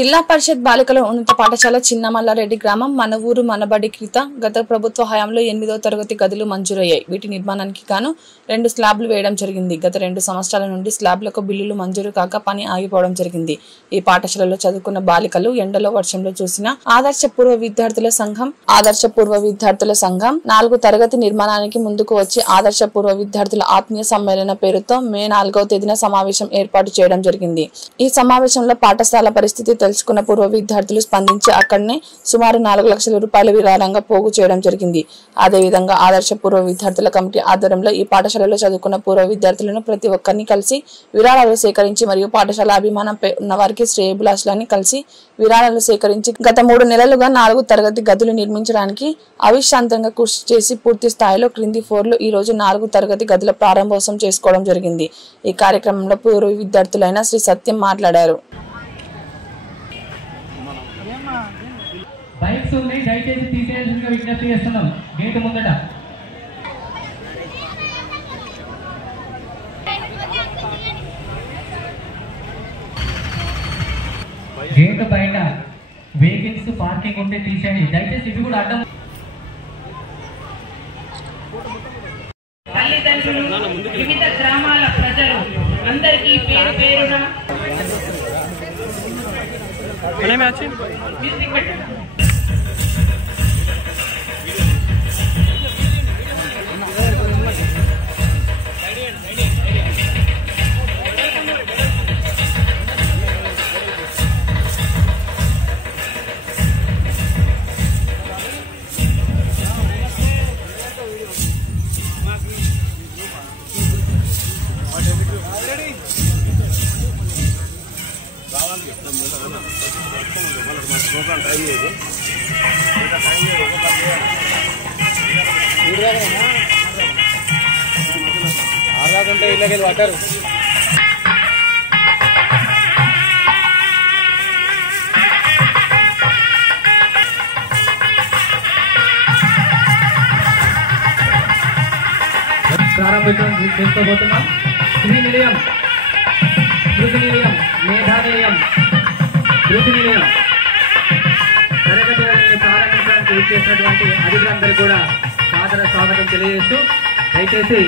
జిల్లా పరిషత్ బాలికల ఉన్నత పాఠశాల చిన్నమల్లారెడ్డి గ్రామం మన ఊరు మనబడి క్రిత గత ప్రభుత్వ హయాంలో 8వ తరగతి గదులు మంజూరయ్యాయి. వీటి నిర్మాణానికి గాను 2 స్లాబ్లు వేయడం జరిగింది. గత 2 సంవత్సరాల నుండి స్లాబ్లకు బిల్లులు మంజూరు కాక పని ఆగిపోవడం జరిగింది. ఈ పాఠశాలలో చదువుకున్న బాలికలు ఎండలో వర్షంలో చూసిన ఆదర్శ పూర్వ విద్యార్థుల సంఘం 4వ తరగతి నిర్మాణానికి ముందుకు వచ్చి ఆదర్శ పూర్వ విద్యార్థుల ఆత్మీయ సమ్మేళన పేరుతో మే 4వ తేదీన సమావేశం ఏర్పాటు చేయడం జరిగింది. ఈ సమావేశంలో పాఠశాల పరిస్థితి తెలుసుకున్న పూర్వ విద్యార్థులు స్పందించి అక్కడనే సుమారు 4 లక్షల రూపాయల విరాళంగా పోగు చేయడం జరిగింది. అదేవిధంగా ఆదర్శ పూర్వ విద్యార్థుల కమిటీ ఆధ్వర్యంలో ఈ పాఠశాలలో చదువుకున్న పూర్వ విద్యార్థులను ప్రతి ఒక్కరిని కలిసి విరాళాలు సేకరించి మరియు పాఠశాల అభిమానం ఉన్న వారికి శ్రేయభిలాషులని కలిసి విరాళాలు సేకరించి గత 3 నెలలుగా 4వ తరగతి గదులు నిర్మించడానికి అవిశ్రాంతంగా కృషి చేసి పూర్తి స్థాయిలో క్రింది ఫ్లోర్లో ఈ రోజు 4వ తరగతి గదుల ప్రారంభోత్సవం చేసుకోవడం జరిగింది. ఈ కార్యక్రమంలో పూర్వ విద్యార్థులైన శ్రీ సత్యం మాట్లాడారు. బైక్స్ ఉన్నాయి, దయచేసి తీసేయాల్సిందిగా విజ్ఞప్తి చేస్తున్నాం. గేటు ముందట గేటు బయట వెహికల్స్ పార్కింగ్ ఉంటే తీసేయండి. దయచేసి ఇవి కూడా అడ్డం. తల్లిదండ్రులు, వివిధ గ్రామాల ప్రజలు అందరికీ పేరు పేరున ఆరాధంటే ఇళ్ళకి వాటారు. ప్రారంభించడం చేసుకోబోతున్నాం. శ్రీ నిలయం, శృతి నిలయం, మేధానిలయం, శృతి నిలయం తరగతులను ప్రారంభించడానికి చేసినటువంటి అధికారులందరూ కూడా సాదర స్వాగతం తెలియజేస్తూ దయచేసి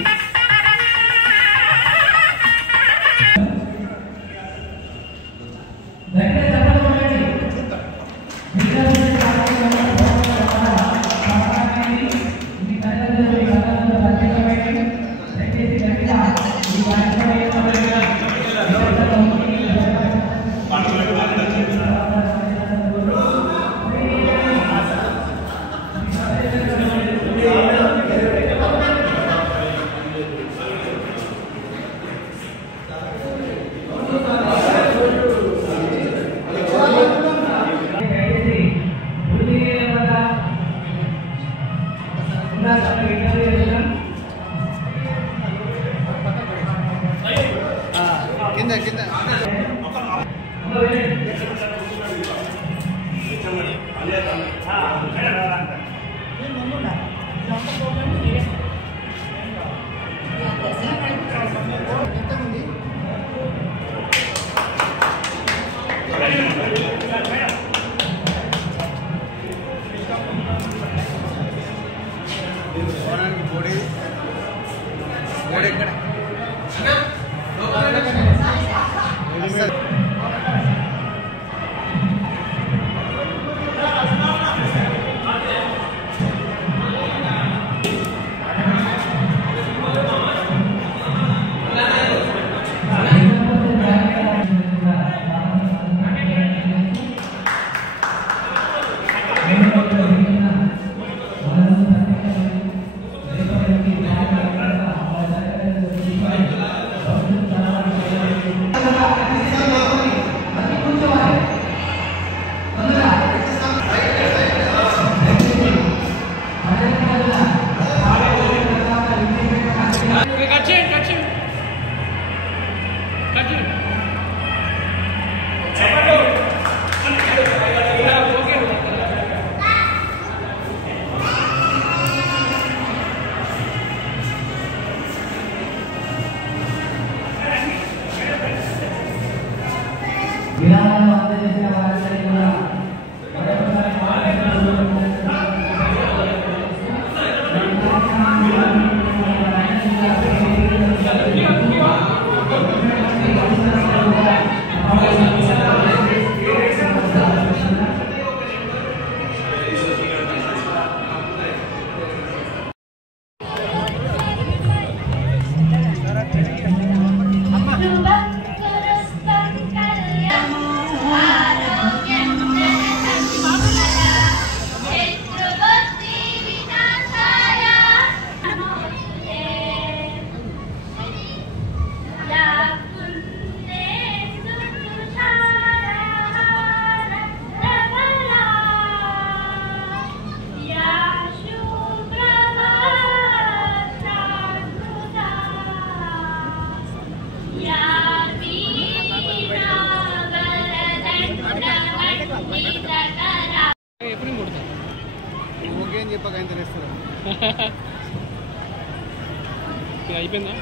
అయిపోయిందా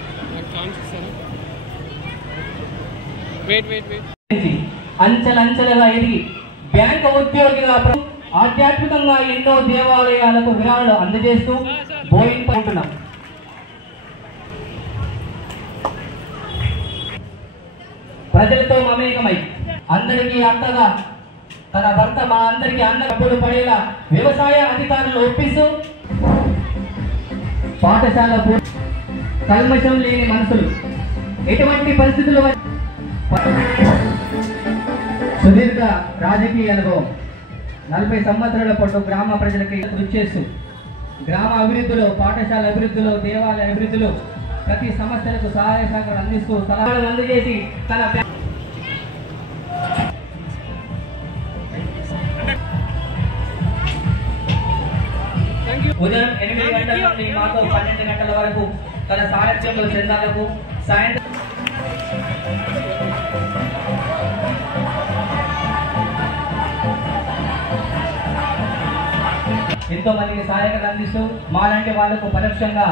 ఛాన్స్ ఇస్తాను. వెయిట్ అంచెలంచెలుగా ఎదిగి బ్యాంకు ఉద్యోగిగా ఆధ్యాత్మికంగా ఎన్నో దేవాలయాలకు విరాళాలు అందజేస్తూ బోయించుకుంటున్నాం. ప్రజలతో మమేకమై అందరికీ అంతగా తన భర్త మా అందరికీ అన్నప్పుడు పడేలా వ్యవసాయ అధికారులు ఒప్పిస్తూ పాఠశాల కల్మషం లేని మనసులు ఎటువంటి పరిస్థితులు సుదీర్ఘ రాజకీయ అనుభవం 40 సంవత్సరాల పాటు గ్రామ ప్రజలకి కృషి చేస్తూ గ్రామ అభివృద్ధిలో పాఠశాల అభివృద్ధిలో దేవాలయ అభివృద్ధిలో ప్రతి సమస్యలకు సహాయ సహకారం అందిస్తూ సలహాలు అందజేసి తన ఉదయం 8 గంటల నుండి మాతో 12 గంటల వరకు తన సారథ్యంలో చందాలకు సాయంత్రం ఎంతో మందికి సహాయకులు అందిస్తూ మాలాంటి వాళ్లకు పరోక్షంగా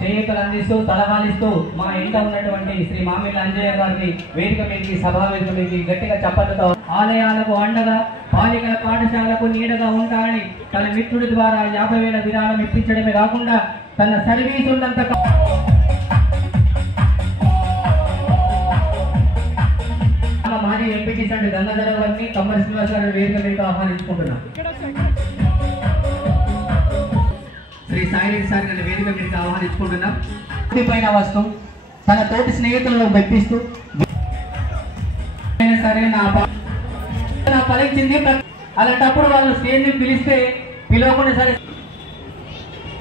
చేయూతలు అందిస్తూ సలహాలు ఇస్తూ మా ఇంట్లో ఉన్నటువంటి శ్రీ మామిళ్ళ అంజయ్య గారిని వేదిక మీదకి సభా వేదిక మీదకి గట్టిగా చప్పట్లతో ఆలయాలకు అండగా బాలికల పాఠశాలకు నీడగా ఉంటానని తన మిత్రుడి ద్వారా 50,000 విరాళం ఇప్పించడమే కాకుండా తన సర్వీస్ ఉన్నంత మాజీ ఎంపీటీసీ అంటే గంగాధర గారిని కమ్మరి శ్రీనివాస్ గారిని వేదిక మీదకి ఆహ్వానించుకుంటున్నాం. శ్రీ సాయిరెడ్డి సార్ గారిని వేదిక మీదకి ఆహ్వానించుకుంటున్నాం. పైన వస్తూ తన తోటి స్నేహితులను మెప్పిస్తూ సరే నా పలికింది. అలాంటప్పుడు వాళ్ళు స్టేజ్ పిలిస్తే పిలవకుండా సరే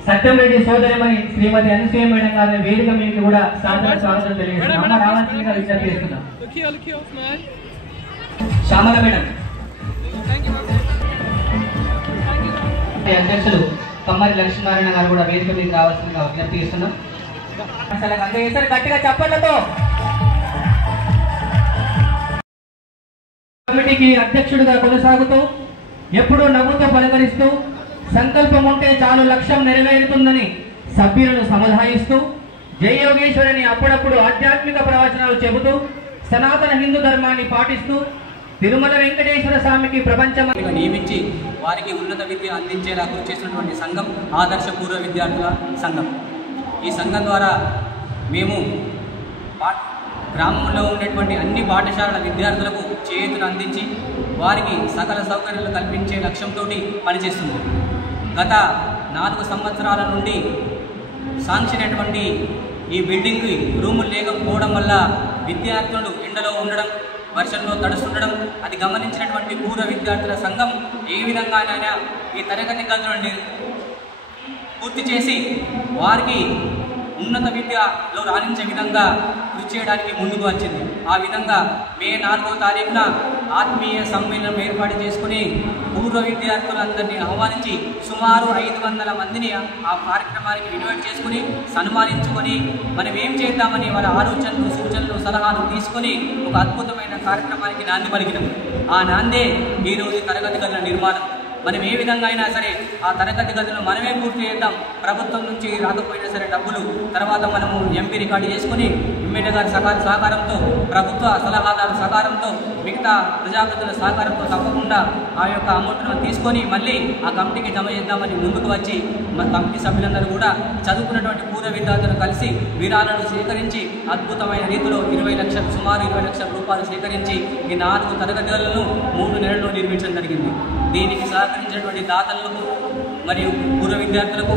సత్యం రెడ్డి సోదరిమణి శ్రీమతి అనసూయ మేడం గారిని వేదిక మీదకి కూడా స్వాగతం తెలియజేస్తున్నాం. రావాల్సిందిగా విజ్ఞప్తి చేస్తున్నాం. శ్యామల మేడం అధ్యక్షులు కమ్మరి లక్ష్మీనారాయణ గారు కూడా వేదిక మీద రావాల్సిందిగా విజ్ఞప్తి చేస్తున్నాం. గట్టిగా చప్పట్లతో కమిటీకి అధ్యక్షుడిగా కొనసాగుతూ ఎప్పుడూ నవ్వుతో పలకరిస్తూ సంకల్పం ఉంటే చాలు లక్ష్యం నెరవేరుతుందని సభ్యులను సమాధాయిస్తూ జై యోగేశ్వరిని అప్పుడప్పుడు ఆధ్యాత్మిక ప్రవచనాలు చెబుతూ సనాతన హిందూ ధర్మాన్ని పాటిస్తూ తిరుమల వెంకటేశ్వర స్వామికి ప్రపంచం నియమించి వారికి ఉన్నత విద్య అందించేలా కృషి చేసినటువంటి సంఘం ఆదర్శ పూర్వ విద్యార్థుల సంఘం. ఈ సంఘం ద్వారా మేము గ్రామంలో ఉండేటువంటి అన్ని పాఠశాలల విద్యార్థులకు చేయూతను అందించి వారికి సకల సౌకర్యాలు కల్పించే లక్ష్యంతో పనిచేస్తుంది. గత 4 సంవత్సరాల నుండి శాంక్షన్ అయినటువంటి ఈ బిల్డింగ్కి రూములు లేకపోవడం వల్ల విద్యార్థులు ఎండలో ఉండడం, వర్షంలో తడుస్తుండడం అది గమనించినటువంటి పూర్వ విద్యార్థుల సంఘం ఏ విధంగానైనా ఈ తరగతి గదులను పూర్తి చేసి వారికి ఉన్నత విద్యలో రాణించే విధంగా కృషి చేయడానికి ముందుకు వచ్చింది. ఆ విధంగా మే 4వ తారీఖున ఆత్మీయ సమ్మేళనం ఏర్పాటు చేసుకుని పూర్వ విద్యార్థులందరినీ ఆహ్వానించి సుమారు 500 మందిని ఆ కార్యక్రమానికి ఇన్వైట్ చేసుకుని సన్మానించుకొని మనం ఏం చేద్దామని వాళ్ళ ఆలోచనలు సూచనలు సలహాలు తీసుకొని ఒక అద్భుతమైన కార్యక్రమానికి నాంది పలికినాం. ఆ నాందే ఈరోజు తరగతి గదుల నిర్మాణం. మనం ఏ విధంగా అయినా సరే ఆ తరగతి గదులను మనమే పూర్తి చేద్దాం. ప్రభుత్వం నుంచి రాకపోయినా సరే డబ్బులు తర్వాత మనము ఎంపీ రికార్డు చేసుకుని ఎమ్మెల్యే గారి సహకారంతో ప్రభుత్వ సలహాదారు సహకారంతో మిగతా ప్రజాప్రతినిధుల సహకారంతో తప్పకుండా ఆ యొక్క అమౌంట్ను తీసుకొని మళ్ళీ ఆ కమిటీకి జమ చేద్దామని ముందుకు వచ్చి మన కమిటీ సభ్యులందరూ కూడా చదువుకున్నటువంటి పూర్వ విద్యార్థులను కలిసి విరాళాలు సేకరించి అద్భుతమైన రీతిలో 20 లక్షలు సుమారు 20 లక్షల రూపాయలు సేకరించి ఈ 4 తరగతి గదులను 3 నెలల్లో నిర్మించడం జరిగింది. దీనికి సహకరించినటువంటి దాతలకు మరియు పూర్వ విద్యార్థులకు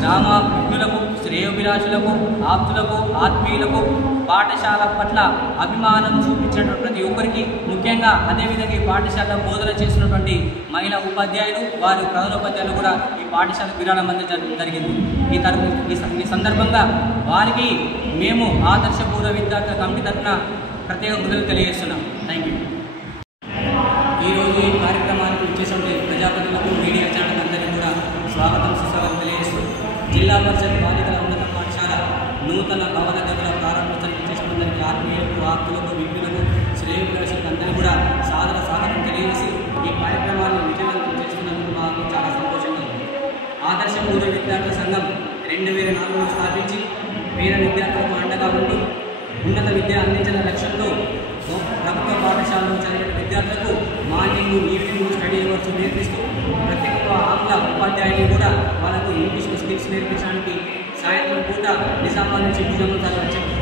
గ్రామాభివృద్ధులకు శ్రేయోభిలాషులకు ఆప్తులకు ఆత్మీయులకు పాఠశాల పట్ల అభిమానం చూపించినటువంటి ప్రతి ఒక్కరికి ముఖ్యంగా అదేవిధంగా ఈ పాఠశాల బోధన చేసినటువంటి మహిళా ఉపాధ్యాయులు వారి ప్రధానోపాధ్యాయులు కూడా ఈ పాఠశాలకు విరాళం అందించడం జరిగింది. ఈ సందర్భంగా వారికి మేము ఆదర్శ పూర్వ విద్యార్థుల కమిటీ తరఫున ప్రత్యేక కృతజ్ఞతలు తెలియజేస్తున్నాం. Thank you. ఈరోజు ఈ కార్యక్రమానికి వచ్చేసరికి ప్రజాప్రతినిధులకు మీడియా ఛానల్ అందరినీ కూడా స్వాగతం సుస్వాగతం తెలియజేస్తూ జిల్లా పరిషత్ బాలికల ఉన్నత పాఠశాల నూతన భవన గదుల ప్రారంభోత్సవం చేసినందుకు ఆత్మీయులకు ఆప్తులకు విజ్ఞులకు శ్రేయోభిలాషులకు అందరినీ కూడా సాదర స్వాగతం తెలియజేసి ఈ కార్యక్రమాన్ని విజయవంతం చేస్తున్నందుకు మాకు చాలా సంతోషంగా ఉంది. ఆదర్శ పూర్వ విద్యార్థుల సంఘం 2004లో స్థాపించి పేద విద్యార్థులకు అండగా ఉంటూ ఉన్నత విద్య అందించిన లక్ష్యంతో ప్రభుత్వ పాఠశాలలో చదివే విద్యార్థులకు మార్నింగ్ ఈవినింగ్ స్టడీ అవర్స్ నేర్పిస్తూ ప్రత్యేక ఆంగ్ల ఉపాధ్యాయులు కూడా వాళ్ళకు ఇంగ్లీష్ స్కిల్స్ నేర్పించడానికి సాయంత్రం పూట నిజామాబాద్ నుంచి భుజంగా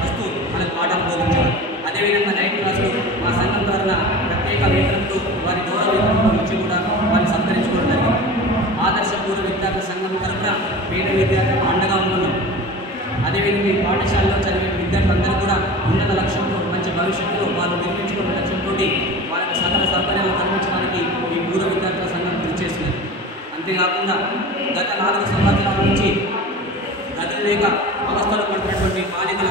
వస్తూ వాళ్ళకు పాఠాలు బోధించారు. అదేవిధంగా నైట్ క్లాసులు మా సంఘం తరఫున ప్రత్యేక వేతనంతో వారి గౌరవ వేతనంతో ఇచ్చి కూడా వారిని సత్కరించుకోవడం జరిగింది. ఆదర్శ పూర్వ విద్యార్థుల సంఘం తరఫున పేద విద్యార్థులకు అండగా ఉంటున్నాం. అదేవిధంగా ఈ పాఠశాలలో చదివే విద్యార్థులందరూ కూడా ఉన్నత లక్ష్యంతో మంచి భవిష్యత్తులో వాళ్ళు నిర్మించుకున్న లక్ష్యంతో వాళ్ళకి సకల సౌకర్యాలు కల్పించడానికి ఈ పూర్వ విద్యార్థుల సంఘం కృషి చేస్తున్నది. అంతేకాకుండా గత 4 సంవత్సరాల నుంచి గదులు లేక అవస్థలు పడుతున్నటువంటి బాలికల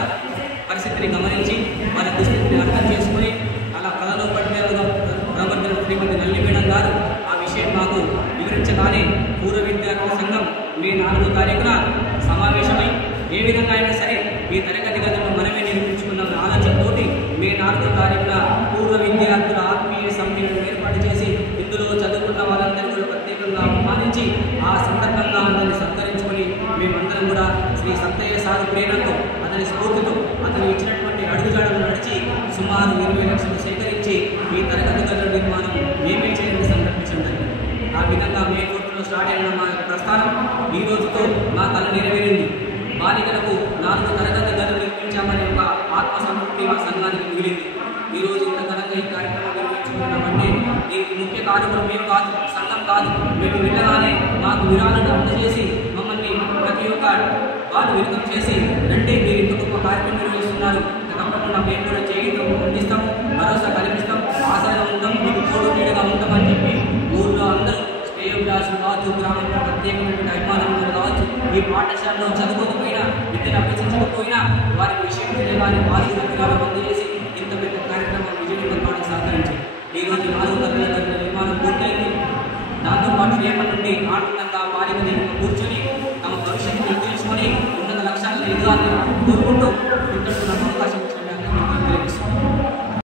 పరిస్థితిని గమనించి వారి దుస్థితిని అర్థం చేసుకుని అలా కళలో పడిపోయేలా ప్రవర్తన శ్రీమతి నల్లి మేడం గారు ఆ విషయం మాకు వివరించగానే పూర్వ విద్యార్థుల సంఘం మే 4వ తారీఖున సమావేశమై ఏ విధంగా అయినా సరే ఈ తరగతి గదులను మనమే నిర్మించుకున్న ఆలోచనతోటి మే 4వ తారీఖున పూర్వ విద్యార్థుల ఆత్మీయ సమ్మేళనం ఏర్పాటు చేసి ఇందులో చదువుకున్న వాళ్ళందరూ కూడా ప్రత్యేకంగా ఆహ్వానించి ఆ సందర్భంగా అందరినీ సత్కరించుకొని మేమందరం కూడా శ్రీ సత్తయ్య సాగు ప్రేరణతో అతని స్ఫూర్తితో అతను ఇచ్చినటువంటి అడుగుజాడలు నడిచి సుమారు 20 లక్షలు సేకరించి ఈ తరగతి గదుల నిర్మాణం మేమే చేయడానికి సంకల్పించడం జరిగింది. ఆ విధంగా మే 4లో స్టార్ట్ అయిన మా ప్రస్థానం ఈ రోజుతో మా కళ నెరవేరింది. బాలికలకు 4 తరగతి గదులు నిర్మించామనే ఒక ఆత్మసంతృప్తి మా సంఘానికి మిగిలింది. ఈరోజు ఇంత ఘనంగా ఈ కార్యక్రమం నిర్వహించుకున్నామంటే దీనికి ముఖ్య కారణం మేము కాదు, సంఘం కాదు. మేము వినగానే మాకు విరాళాలను అందజేసి మమ్మల్ని ప్రతి ఒక్క వాళ్ళు విరుద్ధం చేసి రండి మీరు ఇంత గొప్ప కార్యక్రమం నిర్వహిస్తున్నారు, తప్పకుండా మేము కూడా చేయడం అందిస్తాం, భరోసా కల్పిస్తాం, ఆశగా ఉంటాం, మీకు తోడు నీడగా ఉంటామని చెప్పి ఊళ్ళో అందరూ శ్రేయోభిలాషులు కావచ్చు, గ్రామంలో ప్రత్యేకమైన అభిమానులు కావచ్చు, ఈ పాఠశాలలో చదువుకోకపోయినా విద్యను అభ్యసించకపోయినా వారికి విషయం తెలియగానే వారికి విరాళం అందజేసి ఇంత పెద్ద కార్యక్రమం విజయవంతం సహకరించారు. ఈరోజు 4వ తరగతి నిర్మాణం పూర్తయింది. దాంతోపాటు రేపటి నుండి 4